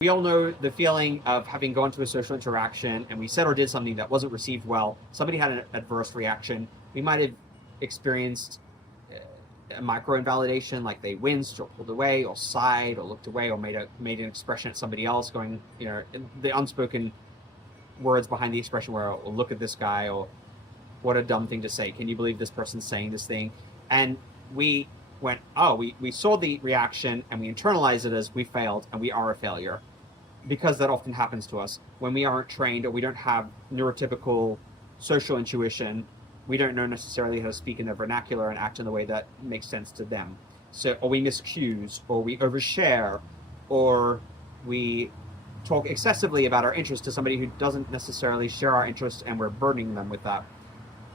We all know the feeling of having gone to a social interaction and we said or did something that wasn't received well. Somebody had an adverse reaction. We might have experienced a micro invalidation, like they winced or pulled away or sighed or looked away or made an expression at somebody else, going, the unspoken words behind the expression where, oh, look at this guy, or what a dumb thing to say. Can you believe this person's saying this thing? And we went, oh, we saw the reaction and we internalized it as we failed and we are a failure. Because that often happens to us when we aren't trained or we don't have neurotypical social intuition. We don't know necessarily how to speak in their vernacular and act in the way that makes sense to them. So, or we miss cues, or we overshare, or we talk excessively about our interest to somebody who doesn't necessarily share our interest, and we're burdening them with that.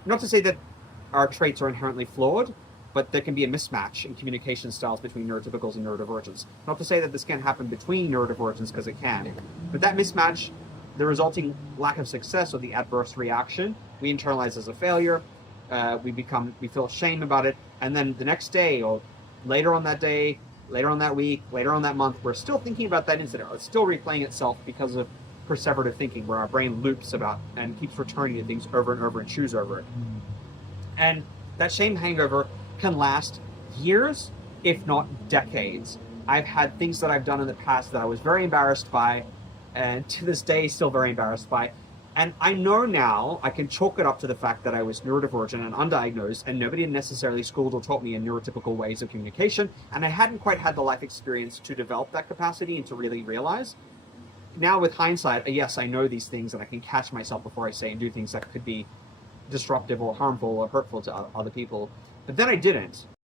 Not to say that our traits are inherently flawed, but there can be a mismatch in communication styles between neurotypicals and neurodivergents. Not to say that this can't happen between neurodivergents, because it can. But that mismatch, the resulting lack of success or the adverse reaction, we internalize as a failure. We feel shame about it. And then the next day, or later on that day, later on that week, later on that month, we're still thinking about that incident. It's still replaying itself because of perseverative thinking, where our brain loops about and keeps returning to things over and over and chews over it. And that shame hangover can last years, if not decades. I've had things that I've done in the past that I was very embarrassed by, and to this day still very embarrassed by. And I know now I can chalk it up to the fact that I was neurodivergent and undiagnosed, and nobody had necessarily schooled or taught me in neurotypical ways of communication, and I hadn't quite had the life experience to develop that capacity and to really realize. Now with hindsight, yes, I know these things and I can catch myself before I say and do things that could be disruptive or harmful or hurtful to other people. But then I didn't.